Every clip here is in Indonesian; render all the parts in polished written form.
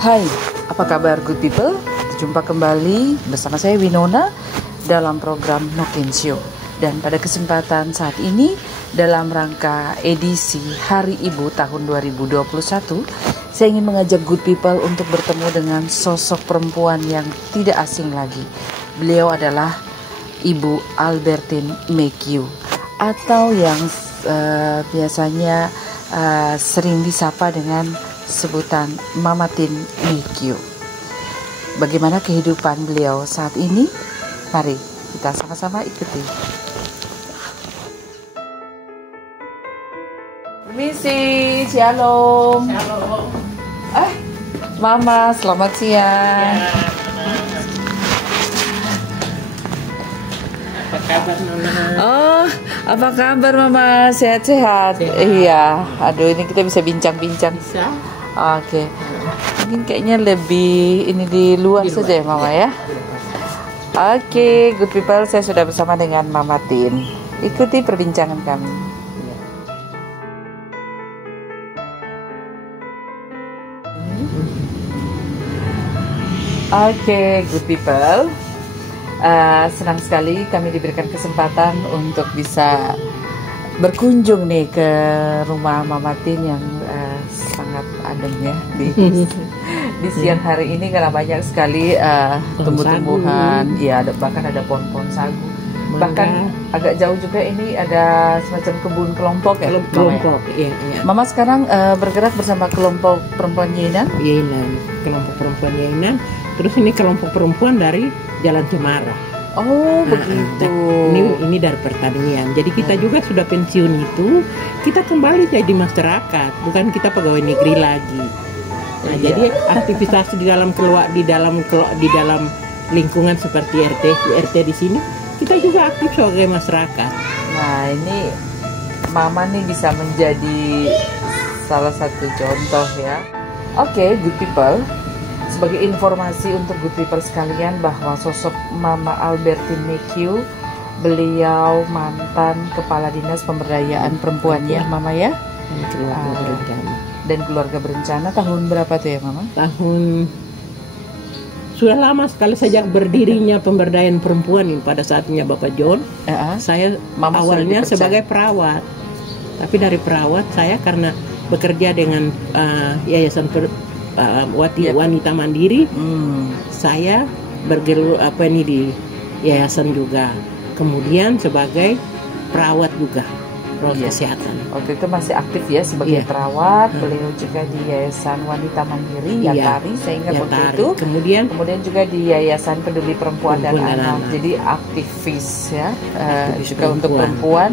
Hai, apa kabar good people? Jumpa kembali bersama saya Winona dalam program Noken Show. Dan pada kesempatan saat ini dalam rangka edisi Hari Ibu tahun 2021, saya ingin mengajak good people untuk bertemu dengan sosok perempuan yang tidak asing lagi. Beliau adalah Ibu Albertine McHugh, atau yang biasanya sering disapa dengan sebutan Mama Tin McHugh. Bagaimana kehidupan beliau saat ini? Mari kita sama-sama ikuti. Permisi, shalom. Halo. Mama, selamat siang. Ya. Apa kabar Nona? Oh, apa kabar Mama? Sehat-sehat? Sehat. Iya. Aduh, ini kita bisa bincang-bincang. Bisa? Oke. Mungkin kayaknya lebih ini di luar Di saja ya Mama ya. Oke, good people, saya sudah bersama dengan Mama Tin. Ikuti perbincangan kami. Oke, good people. Senang sekali kami diberikan kesempatan untuk bisa berkunjung nih ke rumah Mama Tin yang sangat adem ya di siang hari ini, karena banyak sekali tumbuh-tumbuhan, ya bahkan ada pohon-pohon sagu, bahkan agak jauh juga ini ada semacam kebun kelompok ya. Kelompok, iya. Mama sekarang bergerak bersama kelompok perempuan Yenan. Kelompok perempuan Yenan. Terus ini kelompok perempuan dari Jalan Cemara. Oh, begitu. Ini dari pertanian. Jadi kita juga sudah pensiun itu, kita kembali jadi masyarakat, bukan kita pegawai negeri lagi. Nah, Iya. jadi aktivitas di dalam lingkungan seperti RT di sini, kita juga aktif sebagai masyarakat. Nah, ini Mama nih bisa menjadi salah satu contoh ya. Oke, good people. Sebagai informasi untuk good people sekalian bahwa sosok Mama Albertine McHugh, beliau mantan Kepala Dinas Pemberdayaan Perempuan ya Mama ya. Dan keluarga berencana tahun berapa tuh ya Mama? Tahun sudah lama sekali sejak berdirinya pemberdayaan perempuan ini pada saatnya Bapak John. Saya Mama awalnya sebagai perawat, tapi dari perawat saya karena bekerja dengan yayasan wanita mandiri, saya bergelut di yayasan juga. Kemudian sebagai perawat juga, perawat kesehatan. Waktu itu masih aktif ya sebagai perawat. Beliau juga di Yayasan Wanita Mandiri Yatari, saya ingat waktu itu. Kemudian juga di Yayasan Peduli Perempuan dan Anak. Jadi aktivis ya, juga untuk perempuan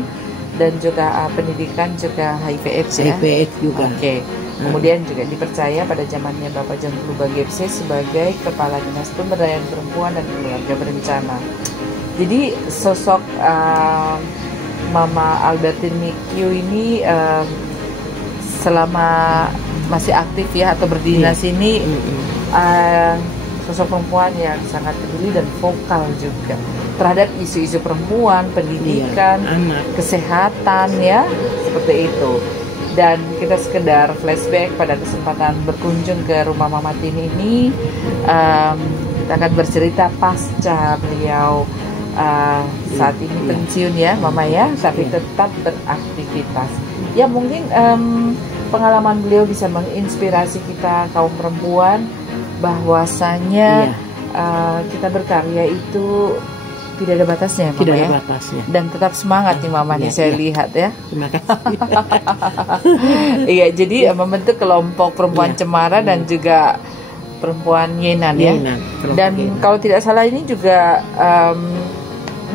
dan juga pendidikan juga HIV/AIDS ya. HIV/AIDS juga. Oke. Kemudian juga dipercaya pada zamannya Bapak John Bagepse sebagai Kepala Dinas Pemberdayaan Perempuan dan Keluarga Berencana. Jadi sosok Mama Albertine McHugh ini selama masih aktif ya atau berdinas ini sosok perempuan yang sangat peduli dan vokal juga terhadap isu-isu perempuan, pendidikan, kesehatan ya, seperti itu. Dan kita sekedar flashback pada kesempatan berkunjung ke rumah Mama Tin ini, kita akan bercerita pasca beliau saat ini pensiun ya Mama ya, tapi tetap beraktivitas. Ya mungkin pengalaman beliau bisa menginspirasi kita kaum perempuan bahwasanya kita berkarya itu tidak ada batasnya Mama. Tidak ada batasnya. Dan tetap semangat nih Mama nih saya lihat ya. Terima kasih. Iya, jadi membentuk kelompok perempuan Cemara dan juga perempuan Yenan ya. Dan kalau tidak salah ini juga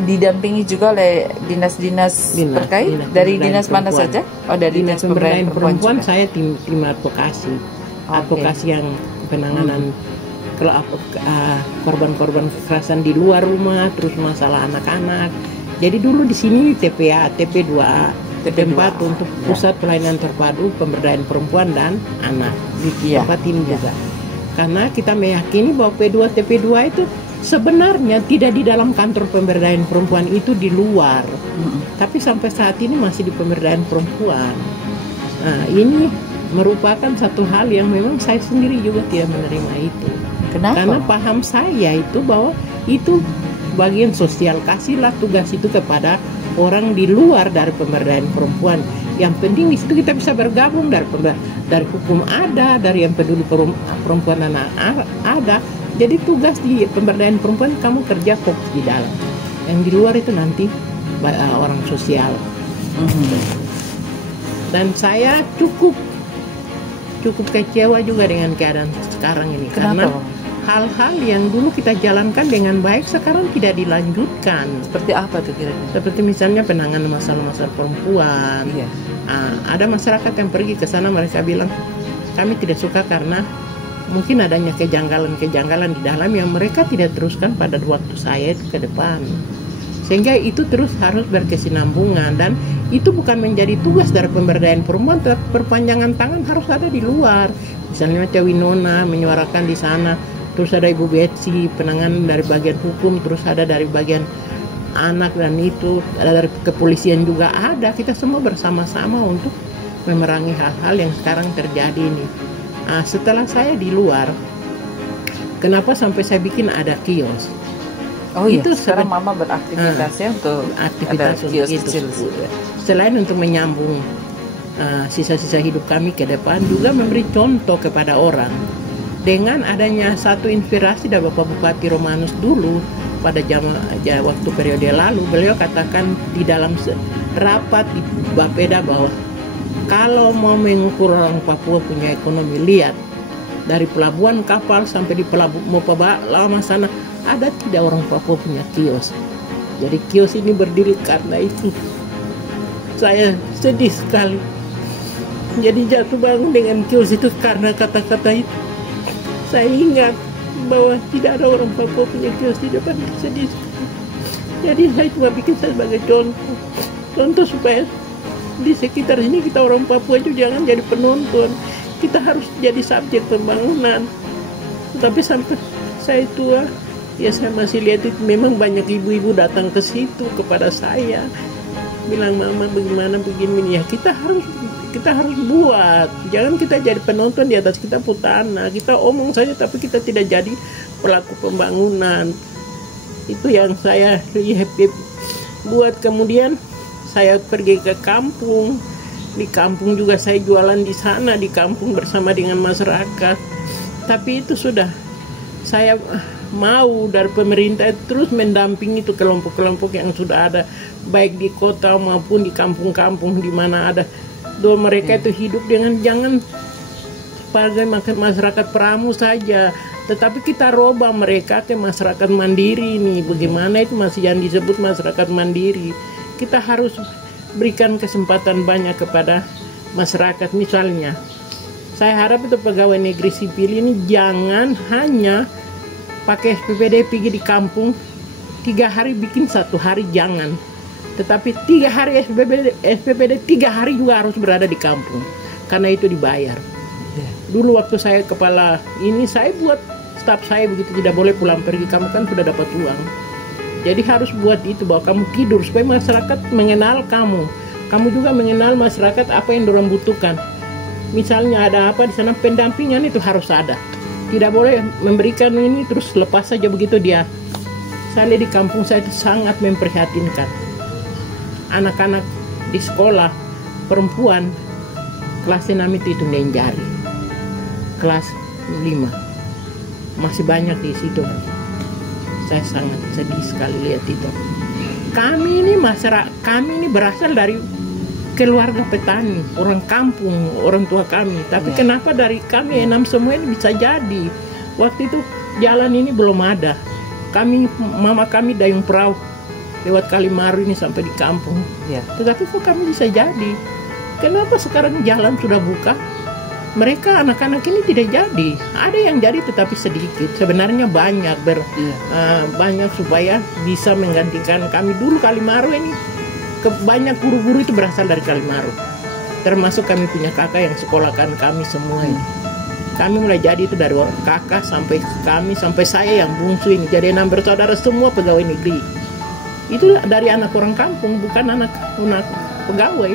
didampingi juga oleh dinas-dinas terkait. Dari dinas mana saja? Oh, dari dinas pemberdayaan perempuan. Saya tim advokasi. Advokasi yang penanganan korban-korban kekerasan di luar rumah, terus masalah anak-anak. Jadi dulu di sini TP2A, tempat untuk pusat pelayanan terpadu pemberdayaan perempuan dan anak di tempat ini juga. Karena kita meyakini bahwa TP2 itu sebenarnya tidak di dalam kantor pemberdayaan perempuan, itu di luar. Tapi sampai saat ini masih di pemberdayaan perempuan. Nah, ini merupakan satu hal yang memang saya sendiri juga tidak menerima itu. Kenapa? Karena paham saya itu bahwa itu bagian sosial, kasihlah tugas itu kepada orang di luar dari pemberdayaan perempuan. Yang penting di situ kita bisa bergabung dari hukum ada, dari yang peduli perempuan anak ada. Jadi tugas di pemberdayaan perempuan kamu kerja fokus di dalam. Yang di luar itu nanti orang sosial. Dan saya cukup kecewa juga dengan keadaan sekarang ini. Kenapa? Karena hal-hal yang dulu kita jalankan dengan baik sekarang tidak dilanjutkan. Seperti apa tuh kira-kira? Seperti misalnya penanganan masalah-masalah perempuan. Iya. Ada masyarakat yang pergi ke sana, mereka bilang kami tidak suka karena mungkin adanya kejanggalan-kejanggalan di dalam yang mereka tidak teruskan pada waktu saya ke depan. Sehingga itu terus harus berkesinambungan, dan itu bukan menjadi tugas dari pemberdayaan perempuan, tapi perpanjangan tangan harus ada di luar. Misalnya Teh Winona menyuarakan di sana, terus ada Ibu Betsy penanganan dari bagian hukum, terus ada dari bagian anak, dan itu ada dari kepolisian juga ada. Kita semua bersama-sama untuk memerangi hal-hal yang sekarang terjadi ini. Setelah saya di luar, kenapa sampai saya bikin ada kios? Oh iya, itu sekarang Mama beraktivitasnya untuk aktivitas ada kios untuk kecil. Selain untuk menyambung sisa-sisa hidup kami ke depan, juga memberi contoh kepada orang. Dengan adanya satu inspirasi dari Bapak Bupati Romanus dulu pada waktu periode lalu, beliau katakan di dalam rapat di Bapeda bahwa kalau mau mengukur orang Papua punya ekonomi, lihat dari pelabuhan kapal sampai di pelabuhan lama sana, ada tidak orang Papua punya kios. Jadi kios ini berdiri karena itu. Saya sedih sekali. Jadi jatuh bangun dengan kios itu karena kata-kata itu. Saya ingat bahwa tidak ada orang Papua punya kios di depan. Sedih sekali. Jadi saya cuma bikin saya sebagai contoh supaya di sekitar sini kita orang Papua itu jangan jadi penonton. Kita harus jadi subjek pembangunan. Tetapi sampai saya tua, ya saya masih lihat itu memang banyak ibu-ibu datang ke situ kepada saya bilang, Mama bagaimana begini ya. Kita harus buat, jangan kita jadi penonton di atas kita putana. Kita omong saja tapi kita tidak jadi pelaku pembangunan. Itu yang saya buat. Kemudian saya pergi ke kampung. Di kampung juga saya jualan di sana, di kampung bersama dengan masyarakat. Tapi itu sudah saya mau dari pemerintah terus mendampingi itu kelompok-kelompok yang sudah ada, baik di kota maupun di kampung-kampung di mana ada. Mereka itu hidup dengan jangan sebagai masyarakat pramu saja, tetapi kita robah mereka ke masyarakat mandiri ini. Bagaimana itu masih yang disebut masyarakat mandiri. Kita harus berikan kesempatan banyak kepada masyarakat. Misalnya, saya harap itu pegawai negeri sipil ini jangan hanya pakai SPPD pergi di kampung 3 hari bikin 1 hari, jangan. Tetapi 3 hari SPPD 3 hari juga harus berada di kampung, karena itu dibayar. Dulu waktu saya kepala ini, saya buat staf saya begitu, tidak boleh pulang pergi, kamu kan sudah dapat uang. Jadi harus buat itu bahwa kamu tidur supaya masyarakat mengenal kamu. Kamu juga mengenal masyarakat apa yang dorang butuhkan. Misalnya ada apa di sana, pendampingan itu harus ada. Tidak boleh memberikan ini terus lepas saja begitu dia. Saya lihat di kampung saya itu sangat memprihatinkan. Anak-anak di sekolah perempuan kelas 6 itu nenjari. Kelas 5 masih banyak di situ. Saya sangat sedih sekali lihat itu. Kami ini berasal dari keluarga petani, orang kampung, orang tua kami. Tapi kenapa dari kami 6 semua ini bisa jadi? Waktu itu jalan ini belum ada. Mama kami dayung perahu lewat Kalimaru ini sampai di kampung. Tetapi kok kami bisa jadi? Kenapa sekarang jalan sudah buka? Mereka anak-anak ini tidak jadi. Ada yang jadi tetapi sedikit. Sebenarnya banyak banyak supaya bisa menggantikan kami. Dulu Kalimaru ini banyak guru-guru itu berasal dari Kalimaru. Termasuk kami punya kakak yang sekolahkan kami semua ini. Kami mulai jadi itu dari orang kakak sampai kami, sampai saya yang bungsu ini. Jadi 6 bersaudara semua pegawai negeri. Itu dari anak orang kampung, bukan anak pegawai.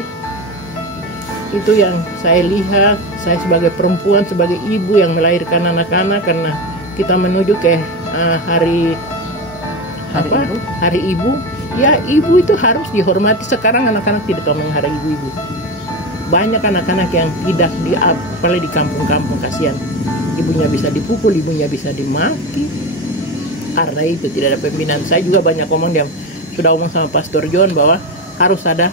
Itu yang saya lihat, saya sebagai perempuan, sebagai ibu yang melahirkan anak-anak, karena kita menuju ke hari ibu. Ya, ibu itu harus dihormati. Sekarang anak-anak tidak tahu menghargai ibu-ibu. Banyak anak-anak yang tidak apalagi di kampung-kampung, kasihan. Ibunya bisa dipukul, ibunya bisa dimaki. Karena itu tidak ada pembinaan. Saya juga banyak sudah omong sama Pastor John bahwa harus ada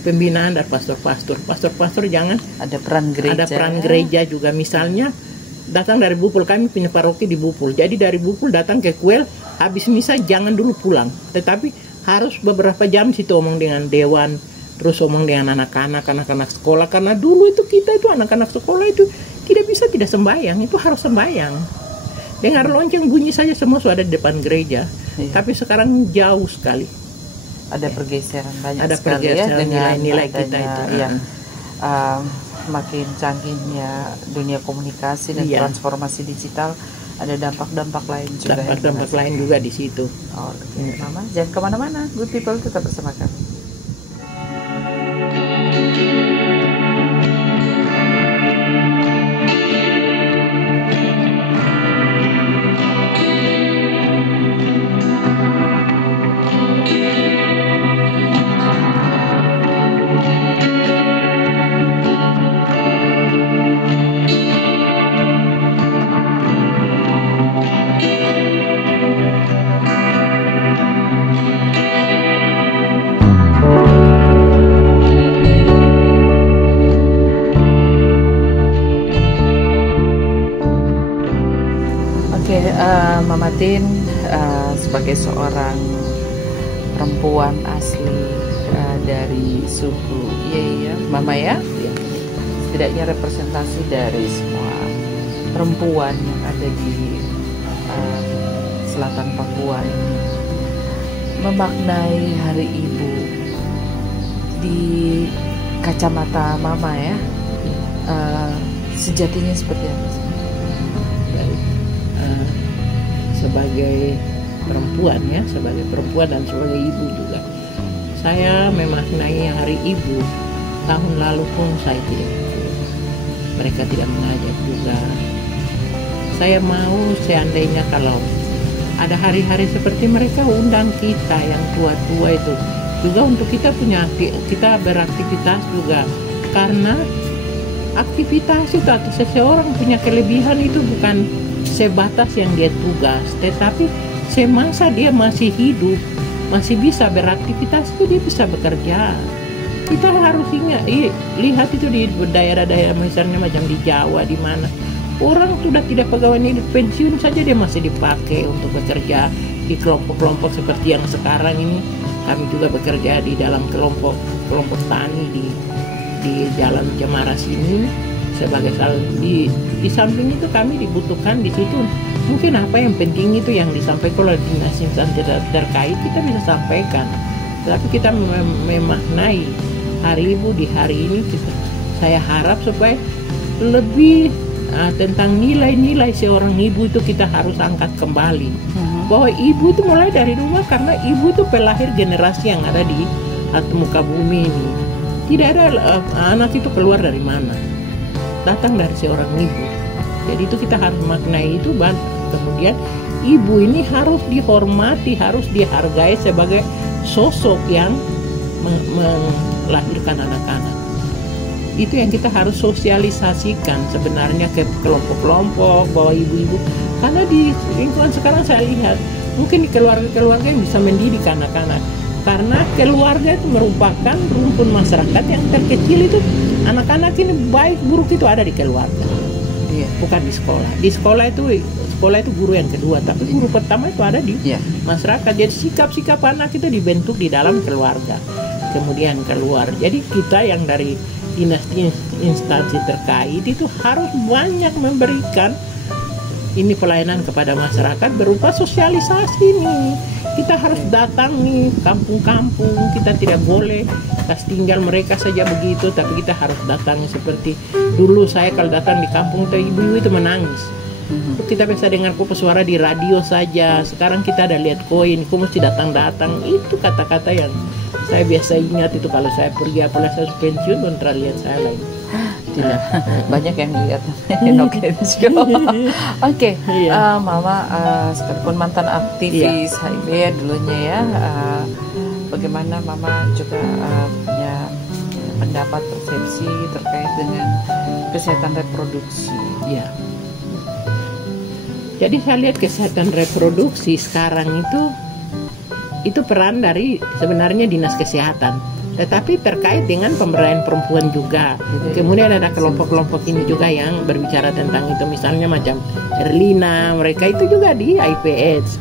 pembinaan dari pastor-pastor. Pastor-pastor jangan ada peran gereja. Ada peran gereja juga. Misalnya datang dari Bupul, kami punya paroki di Bupul. Jadi dari Bupul datang ke Kuel, habis misa jangan dulu pulang. Tetapi harus beberapa jam situ omong dengan dewan, terus omong dengan anak-anak sekolah. Karena dulu itu kita itu anak-anak sekolah itu tidak sembahyang, itu harus sembahyang. Dengar lonceng bunyi saja semua sudah ada di depan gereja. Iya. Tapi sekarang jauh sekali. Ada pergeseran banyak ada sekali pergeseran ya dengan nilai-nilai kita itu. Ya, makin canggihnya dunia komunikasi dan transformasi digital, ada dampak-dampak lain juga. Dampak lain juga di situ. Oh, Mama, jangan kemana-mana. Good people tetap bersama kami. Mama Tin sebagai seorang perempuan asli dari suku Yeya, Mama ya, setidaknya representasi dari semua perempuan yang ada di selatan Papua ini, memaknai Hari Ibu di kacamata Mama ya, sejatinya seperti apa sih? Sebagai perempuan ya, sebagai perempuan dan sebagai ibu juga, saya memaknai Hari Ibu. Tahun lalu pun saya tidak ikut, mereka tidak mengajak juga. Saya mau seandainya kalau ada hari-hari seperti mereka, undang kita yang tua-tua itu juga, untuk kita beraktivitas juga, karena aktivitas itu atau seseorang punya kelebihan itu bukan sebatas yang dia tugas, tetapi semasa dia masih hidup, masih bisa beraktivitas, itu dia bisa bekerja. Kita harus lihat itu di daerah-daerah misalnya macam di Jawa, di mana orang sudah tidak pegawai pensiun saja dia masih dipakai untuk bekerja di kelompok-kelompok seperti yang sekarang ini. Kami juga bekerja di dalam kelompok tani di Jalan Cemara sini. Sebagai di samping itu kami dibutuhkan di situ. Mungkin apa yang penting itu yang disampaikan oleh dinas instansi terkait kita bisa sampaikan. Tapi kita memaknai Hari Ibu di hari ini, saya harap supaya lebih tentang nilai-nilai seorang ibu itu kita harus angkat kembali. Bahwa ibu itu mulai dari rumah, karena ibu itu pelahir generasi yang ada di muka bumi ini. Tidak ada anak itu keluar dari mana, datang dari seorang ibu. Jadi itu kita harus maknai itu. Kemudian ibu ini harus dihormati, harus dihargai sebagai sosok yang melahirkan anak-anak. Itu yang kita harus sosialisasikan sebenarnya ke kelompok-kelompok, bahwa ibu-ibu, karena di lingkungan sekarang saya lihat mungkin di keluarga-keluarga yang bisa mendidik anak-anak, karena keluarga itu merupakan rumpun masyarakat yang terkecil. Itu anak-anak ini baik buruk itu ada di keluarga, bukan di sekolah. Di sekolah itu guru yang kedua, tapi guru pertama itu ada di masyarakat. Jadi sikap-sikap anak itu dibentuk di dalam keluarga, kemudian keluar. Jadi kita yang dari dinas instansi terkait itu harus banyak memberikan pelayanan kepada masyarakat berupa sosialisasi nih. Kita harus datangi kampung-kampung, kita tidak boleh kasih tinggal mereka saja begitu, tapi kita harus datangi. Seperti dulu saya kalau datang di kampung itu ibu-ibu itu menangis. Kita bisa dengar suara di radio saja. Sekarang kita ada lihat koin, kok mesti datang-datang. Itu kata-kata yang saya biasa ingat itu kalau saya pergi, apalagi saya pensiun, kontra lihat saya lagi. Tidak. Banyak yang lihat Nokensio. Oke, Mama sekalipun mantan aktivis HIV ya dulunya ya, bagaimana Mama juga punya pendapat persepsi terkait dengan kesehatan reproduksi? Ya. Jadi saya lihat kesehatan reproduksi sekarang itu peran dari sebenarnya dinas kesehatan, tetapi terkait dengan pemberdayaan perempuan juga. Kemudian ada kelompok-kelompok ini juga yang berbicara tentang itu, misalnya macam Erlina, mereka itu juga di HIV/AIDS.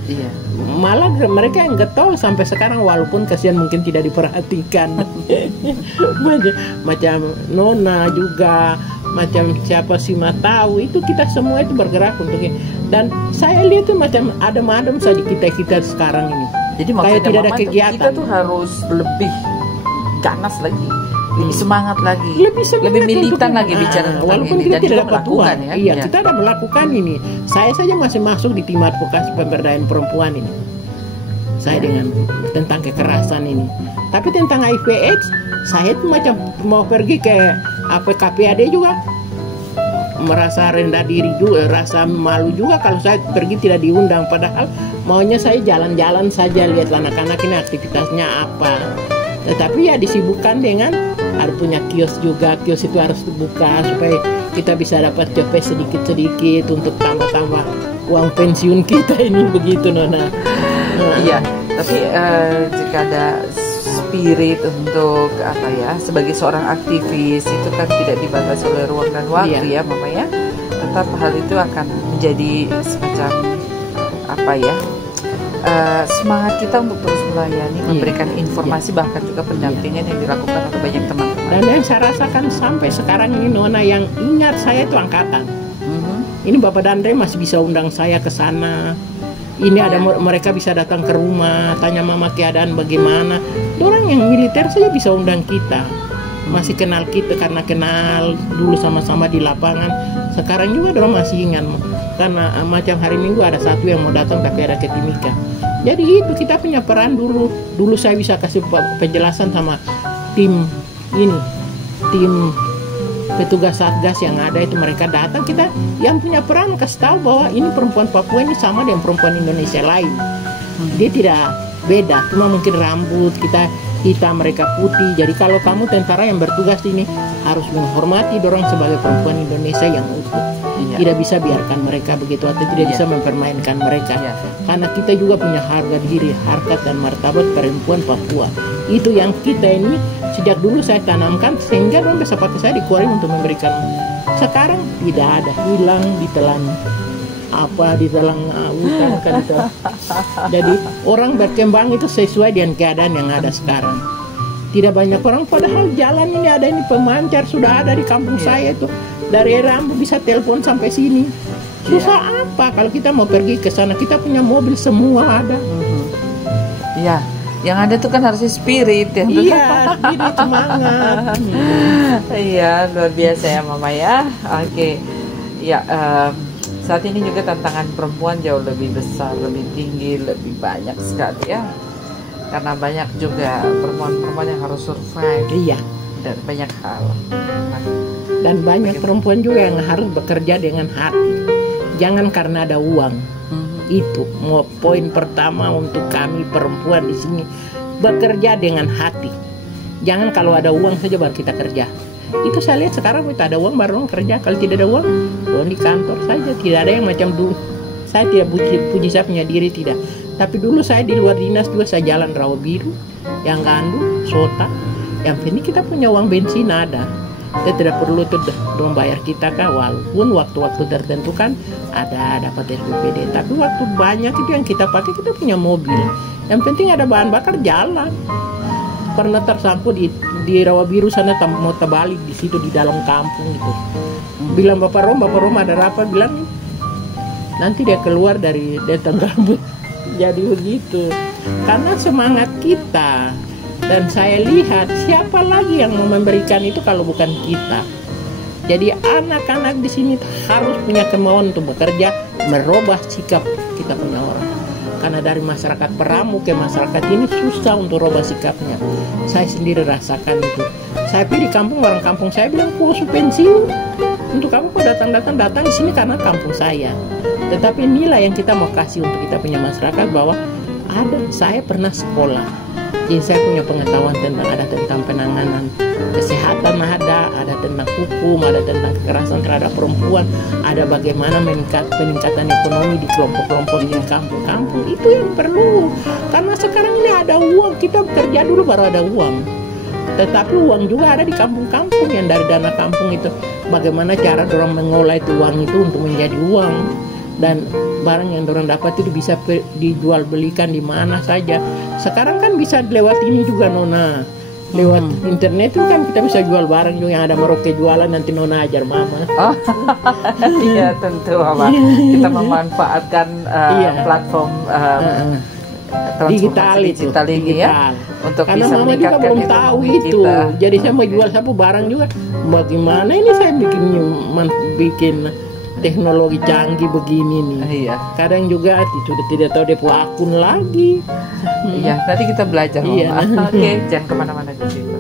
Malah mereka yang getol sampai sekarang, walaupun kasihan mungkin tidak diperhatikan. Macam Nona juga, macam siapa sih tahu, itu kita semua itu bergerak untuk ini. Dan saya lihat tuh macam adem-adem saja kita sekarang ini. Jadi kayak tidak ada kegiatan. Kita tuh harus lebih ganas lagi, lebih semangat lagi, lebih militan lagi bicara tentang walaupun ini. kita Dan tidak juga dapat melakukan uang. ya. Iya, kita ada melakukan ini. Saya saja masih masuk di tim advokasi pemberdayaan perempuan ini. Saya dengan tentang kekerasan ini. Tapi tentang HIV/AIDS, saya tuh macam mau pergi ke KPAD juga merasa rendah diri juga, rasa malu juga kalau saya pergi tidak diundang, padahal maunya saya jalan-jalan saja lihat anak-anak ini aktivitasnya apa. Tetapi ya disibukkan dengan ada punya kios juga, kios itu harus dibuka supaya kita bisa dapat CP sedikit-sedikit untuk tambah-tambah uang pensiun kita ini, begitu Nona. Iya, tapi jika ada spirit untuk apa ya, sebagai seorang aktivis itu kan tidak dibatasi oleh ruang dan waktu ya Mama ya. Tetap hal itu akan menjadi semacam apa ya, semangat kita untuk terus melayani, memberikan informasi bahkan juga pendampingan yang dilakukan oleh banyak teman-teman. Dan yang saya rasakan sampai sekarang ini Nona, yang ingat saya itu angkatan. Ini Bapak Dandre masih bisa undang saya ke sana. Ini ada mereka bisa datang ke rumah, tanya Mama keadaan bagaimana. Orang yang militer saja bisa undang kita, masih kenal kita karena kenal dulu sama-sama di lapangan. Sekarang juga orang masih ingat, karena macam hari Minggu ada satu yang mau datang tapi ada ke Timika. Jadi itu kita punya peran dulu. Dulu saya bisa kasih penjelasan sama tim ini, tim petugas satgas yang ada itu, mereka datang, kita yang punya peran kasih tahu bahwa ini perempuan Papua ini sama dengan perempuan Indonesia lain. Dia tidak beda, cuma mungkin rambut kita hitam, mereka putih. Jadi kalau kamu tentara yang bertugas ini harus menghormati dorong sebagai perempuan Indonesia yang utuh. Tidak bisa biarkan mereka begitu, atau tidak bisa mempermainkan mereka. Karena kita juga punya harga diri, harkat dan martabat perempuan Papua. Itu yang kita ini sejak dulu saya tanamkan, sehingga orang bisa pakai saya di Kuaring untuk memberikan. Sekarang tidak ada, hilang ditelan hutan kan itu. Jadi orang berkembang itu sesuai dengan keadaan yang ada sekarang. Tidak banyak orang, padahal jalan ini ada, ini pemancar sudah ada di kampung saya itu. Dari Rambu bisa telepon sampai sini. Susah apa kalau kita mau pergi ke sana? Kita punya mobil semua ada. Iya, yang ada tuh kan harusnya spirit ya. Iya, spirit semangat. Iya, luar biasa ya Mama ya. Oke, ya saat ini juga tantangan perempuan jauh lebih besar, lebih tinggi, lebih banyak sekali ya. Karena banyak juga perempuan-perempuan yang harus survive. Iya. Dan banyak hal. Dan banyak perempuan juga yang harus bekerja dengan hati. Jangan karena ada uang. Itu mau poin pertama untuk kami perempuan di sini, bekerja dengan hati. Jangan kalau ada uang saja baru kita kerja. Itu saya lihat sekarang kita ada uang baru kerja. Kalau tidak ada uang di kantor saja. Tidak ada yang macam dulu. Saya tidak puji saya punya diri, tidak. Tapi dulu saya di luar dinas juga, saya jalan Rawa Biru, yang Gandu, Sota. Yang penting kita punya uang bensin ada. Kita tidak perlu tuh dong bayar kita kan, walaupun waktu-waktu tertentu kan ada dapat SPPD. Tapi waktu banyak itu yang kita pakai, kita punya mobil. Yang penting ada bahan bakar jalan. Pernah tersamput di Rawa Biru sana, mau terbalik di situ di dalam kampung gitu. Bilang Bapak Rom ada rapat, bilang nanti dia keluar dari datang gambut. Jadi begitu. Karena semangat kita. Dan saya lihat siapa lagi yang mau memberikan itu kalau bukan kita. Jadi anak-anak di sini harus punya kemauan untuk bekerja, merubah sikap kita punya orang. Karena dari masyarakat Peramu ke masyarakat ini susah untuk rubah sikapnya. Saya sendiri rasakan itu. Saya pergi di kampung, orang kampung saya bilang, "Kok su pensiun? Untuk kamu kok datang di sini karena kampung saya." Tetapi inilah yang kita mau kasih untuk kita punya masyarakat, bahwa saya pernah sekolah. Jadi saya punya pengetahuan tentang penanganan kesehatan, ada tentang hukum, ada tentang kekerasan terhadap perempuan, ada bagaimana peningkatan ekonomi di kelompok-kelompok di kampung-kampung. Itu yang perlu. Karena sekarang ini ada uang, kita bekerja dulu baru ada uang. Tetapi uang juga ada di kampung-kampung, yang dari dana kampung itu. Bagaimana cara orang mengolah itu uang itu untuk menjadi uang. Dan barang yang orang dapat itu bisa dijual belikan di mana saja. Sekarang kan bisa lewat ini juga, Nona. Lewat internet itu kan kita bisa jual barang juga, yang ada Merauke jualan, nanti Nona ajar Mama. Oh, iya tentu Mama. Kita memanfaatkan platform digital ini ya, untuk karena bisa Mama juga belum tahu itu kita. Jadi saya mau jual satu barang juga, bagaimana ini saya bikin teknologi canggih begini nih. Iya. Kadang juga sudah tidak tahu depo akun lagi. Iya, nanti kita belajar. Iya. Oke, jangan kemana-mana di situ.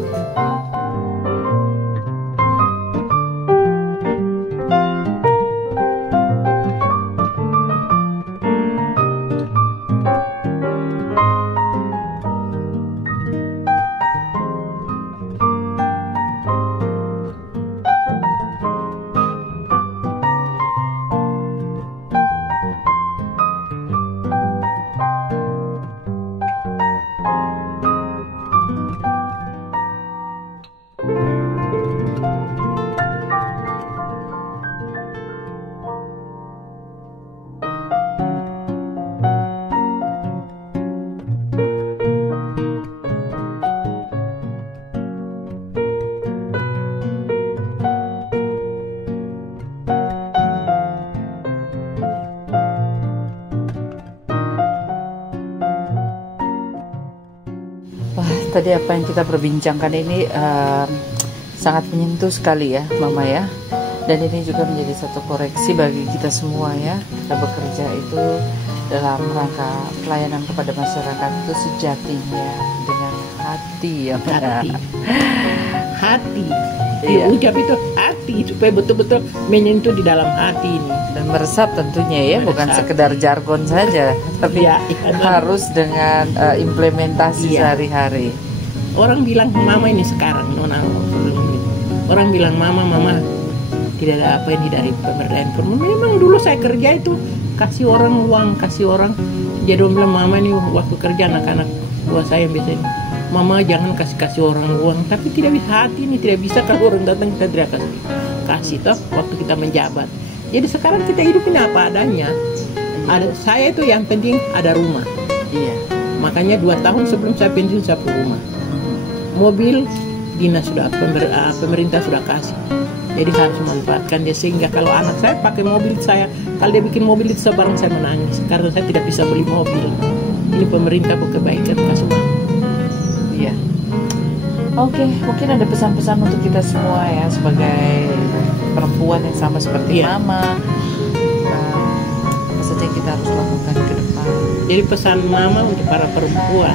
Tadi apa yang kita perbincangkan ini sangat menyentuh sekali ya Mama ya. Dan ini juga menjadi satu koreksi bagi kita semua ya. Kita bekerja itu dalam rangka pelayanan kepada masyarakat itu sejatinya dengan hati ya. Hati. Diucap itu hati, supaya betul-betul menyentuh di dalam hati ini. Dan meresap tentunya ya, bukan sekedar jargon saja, tapi harus dengan implementasi sehari-hari. Orang bilang Mama ini sekarang, Nona, orang bilang Mama tidak ada apa ini dari pemberdayaan perempuan. Memang dulu saya kerja itu kasih orang uang, jadi orang bilang Mama ini waktu kerja anak-anak buat saya biasanya, Mama jangan kasih orang uang, tapi tidak bisa, hati ini tidak bisa. Kalau orang datang kita tidak kasih toh waktu kita menjabat. Jadi sekarang kita hidup ini apa adanya. Saya itu yang penting ada rumah. Iya. Makanya 2 tahun sebelum saya pensiun saya punya rumah. Mobil dinas sudah pemerintah sudah kasih. Jadi harus memanfaatkan dia, sehingga kalau anak saya pakai mobil saya, kalau dia bikin mobil itu sebarang saya menangis karena saya tidak bisa beli mobil. Ini pemerintah berkebaikan kasih uang. Iya. Oke, mungkin ada pesan-pesan untuk kita semua ya sebagai perempuan yang sama seperti Mama. Apa saja yang kita harus lakukan ke depan? Jadi pesan Mama untuk para perempuan,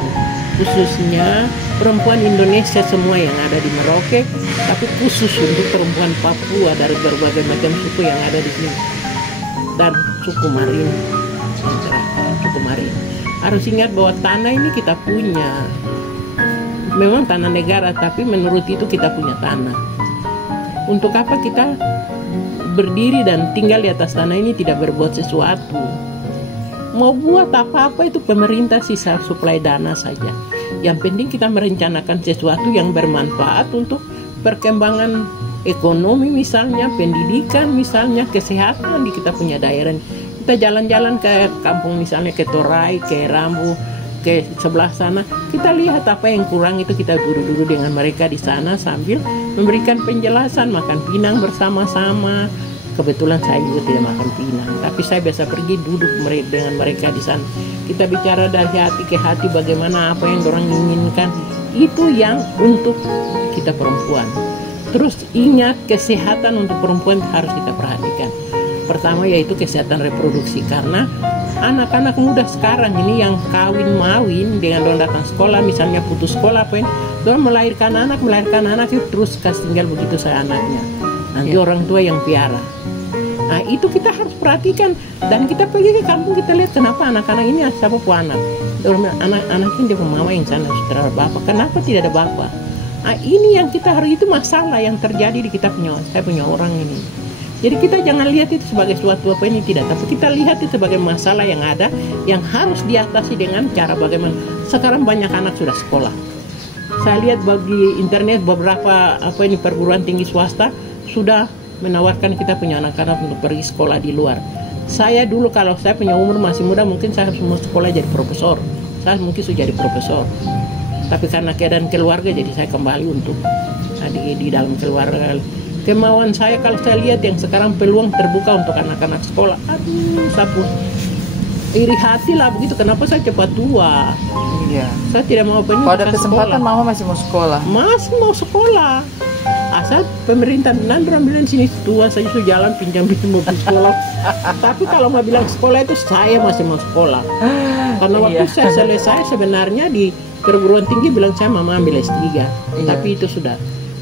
khususnya perempuan Indonesia semua yang ada di Merauke, tapi khusus untuk perempuan Papua dari berbagai macam suku yang ada di sini, dan suku Marin. Harus ingat bahwa tanah ini kita punya. Memang tanah negara, tapi menurut itu kita punya tanah. Untuk apa kita berdiri dan tinggal di atas tanah ini tidak berbuat sesuatu? Mau buat apa-apa itu pemerintah sisa suplai dana saja. Yang penting kita merencanakan sesuatu yang bermanfaat untuk perkembangan ekonomi misalnya, pendidikan misalnya, kesehatan di kita punya daerah. Kita jalan-jalan ke kampung misalnya, ke Torai, ke Rambu, ke sebelah sana, kita lihat apa yang kurang, itu kita duduk-duduk dengan mereka di sana sambil memberikan penjelasan, makan pinang bersama-sama. Kebetulan saya juga tidak makan pinang, tapi saya biasa pergi duduk dengan mereka di sana. Kita bicara dari hati ke hati, bagaimana apa yang orang inginkan, itu yang untuk kita perempuan. Terus ingat, kesehatan untuk perempuan harus kita perhatikan. Pertama yaitu kesehatan reproduksi, karena anak-anak muda sekarang ini yang kawin-mawin dengan orang datang sekolah, misalnya putus sekolah, orang melahirkan anak itu terus kasih tinggal begitu saya anaknya. Nanti orang tua yang piara. Nah itu kita harus perhatikan, dan kita pergi ke kampung kita lihat kenapa anak-anak ini siapa pun anak ini dia mama yang sana sudah ada bapak, kenapa tidak ada bapak? Nah ini yang kita harus, itu masalah yang terjadi di saya punya orang ini. Jadi kita jangan lihat itu sebagai suatu apa ini tidak, tapi kita lihat itu sebagai masalah yang ada, yang harus diatasi dengan cara bagaimana. Sekarang banyak anak sudah sekolah. Saya lihat bagi internet beberapa perguruan tinggi swasta sudah menawarkan kita punya anak-anak untuk pergi sekolah di luar. Saya dulu kalau saya punya umur masih muda mungkin saya harus mau sekolah jadi profesor. Saya mungkin sudah jadi profesor. Tapi karena keadaan keluarga jadi saya kembali untuk di dalam keluarga. Kemauan saya kalau saya lihat yang sekarang peluang terbuka untuk anak-anak sekolah. Aduh, sapu iri hati lah begitu. Kenapa saya cepat tua? Iya. Saya tidak mau apa. Kalau ada kesempatan sekolah. Mama masih mau sekolah. Masih mau sekolah. Asal pemerintah orang bilang sini tua saja sudah jalan pinjam mobil sekolah. Tapi kalau mau bilang sekolah itu saya masih mau sekolah. Karena waktu saya selesai sebenarnya di perguruan tinggi bilang saya mama ambil S3. Tapi itu sudah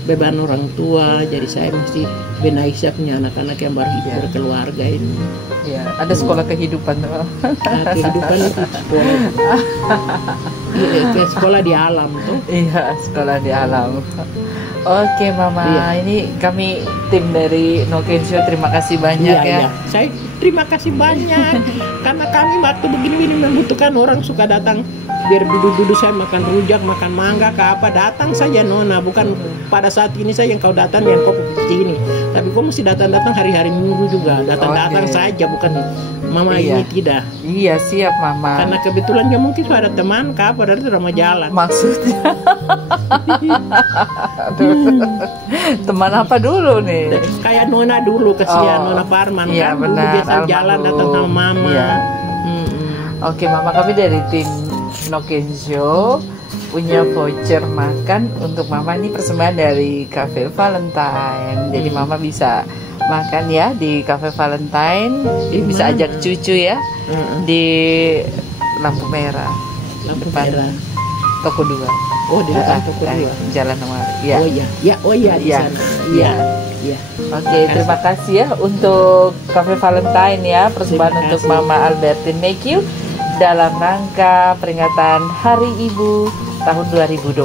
beban orang tua, jadi saya mesti benahi saya punya anak-anak yang baru berkeluarga ini. Iya, ada sekolah kehidupan tuh. Kehidupan itu sekolah di alam tuh. Iya, sekolah di alam. Oke Mama, ini kami tim dari Nokensio terima kasih banyak ya. Saya terima kasih banyak karena kami waktu begini membutuhkan orang suka datang biar duduk-duduk saya makan rujak, makan mangga ke apa, datang saja Nona, bukan pada saat ini saja yang kau datang yang kau ini, tapi kau mesti datang-datang hari-hari Minggu juga, datang-datang saja, bukan Mama ini tidak. Iya siap Mama. Karena kebetulan ya mungkin ada teman ke apa, dari sudah mau jalan. Maksudnya teman apa dulu nih? Kayak Nona dulu kesian, Nona Parman kan dulu biasa jalan datang sama Mama. Oke Mama, kami dari tim Nokensio punya voucher makan untuk Mama, ini persembahan dari Cafe Valentine. Jadi Mama bisa makan ya di Cafe Valentine, bisa ajak cucu ya di lampu merah, depan toko 2. Oh di depan toko 2, Jalan Nomor. Ya. Oh iya di sana. Iya. Oke, terima kasih ya untuk Cafe Valentine ya, persembahan untuk Mama Albertine Mekil dalam rangka peringatan Hari Ibu tahun 2021.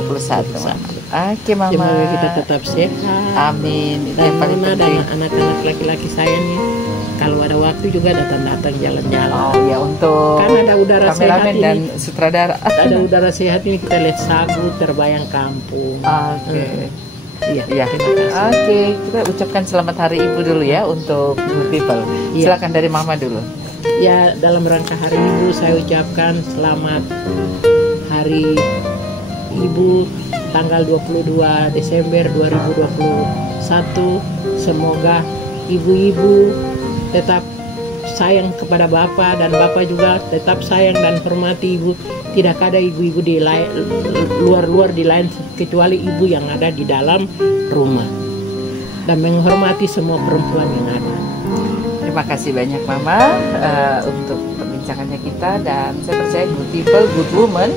Oke Mama. Semoga kita tetap sehat. Amin. Itu yang paling penting. Anak-anak laki-laki saya nih, kalau ada waktu juga datang-datang jalan-jalan. Oh ya, untuk kan ada udara sehat ini, dan sutradara. Ada udara sehat ini kita lihat sagu terbayang kampung. Oke. Iya. Oke, kita ucapkan selamat Hari Ibu dulu ya untuk Good People. Silakan dari Mama dulu. Ya, dalam rangka Hari Ibu saya ucapkan selamat Hari Ibu tanggal 22 Desember 2021. Semoga ibu-ibu tetap sayang kepada Bapak dan Bapak juga tetap sayang dan hormati Ibu. Tidak ada ibu-ibu di luar-luar di lain kecuali ibu yang ada di dalam rumah, dan menghormati semua perempuan yang ada. Terima kasih banyak Mama untuk perbincangannya kita, dan saya percaya good people, good woman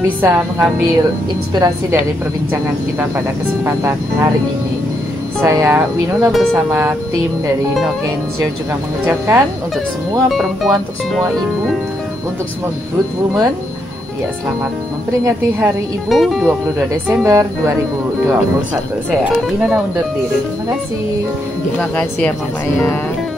bisa mengambil inspirasi dari perbincangan kita pada kesempatan hari ini. Saya Winona bersama tim dari Nokensio juga mengucapkan untuk semua perempuan, untuk semua ibu, untuk semua good woman, ya selamat memperingati Hari Ibu 22 Desember 2021. Saya Winona undur diri. Terima kasih ya Mama ya.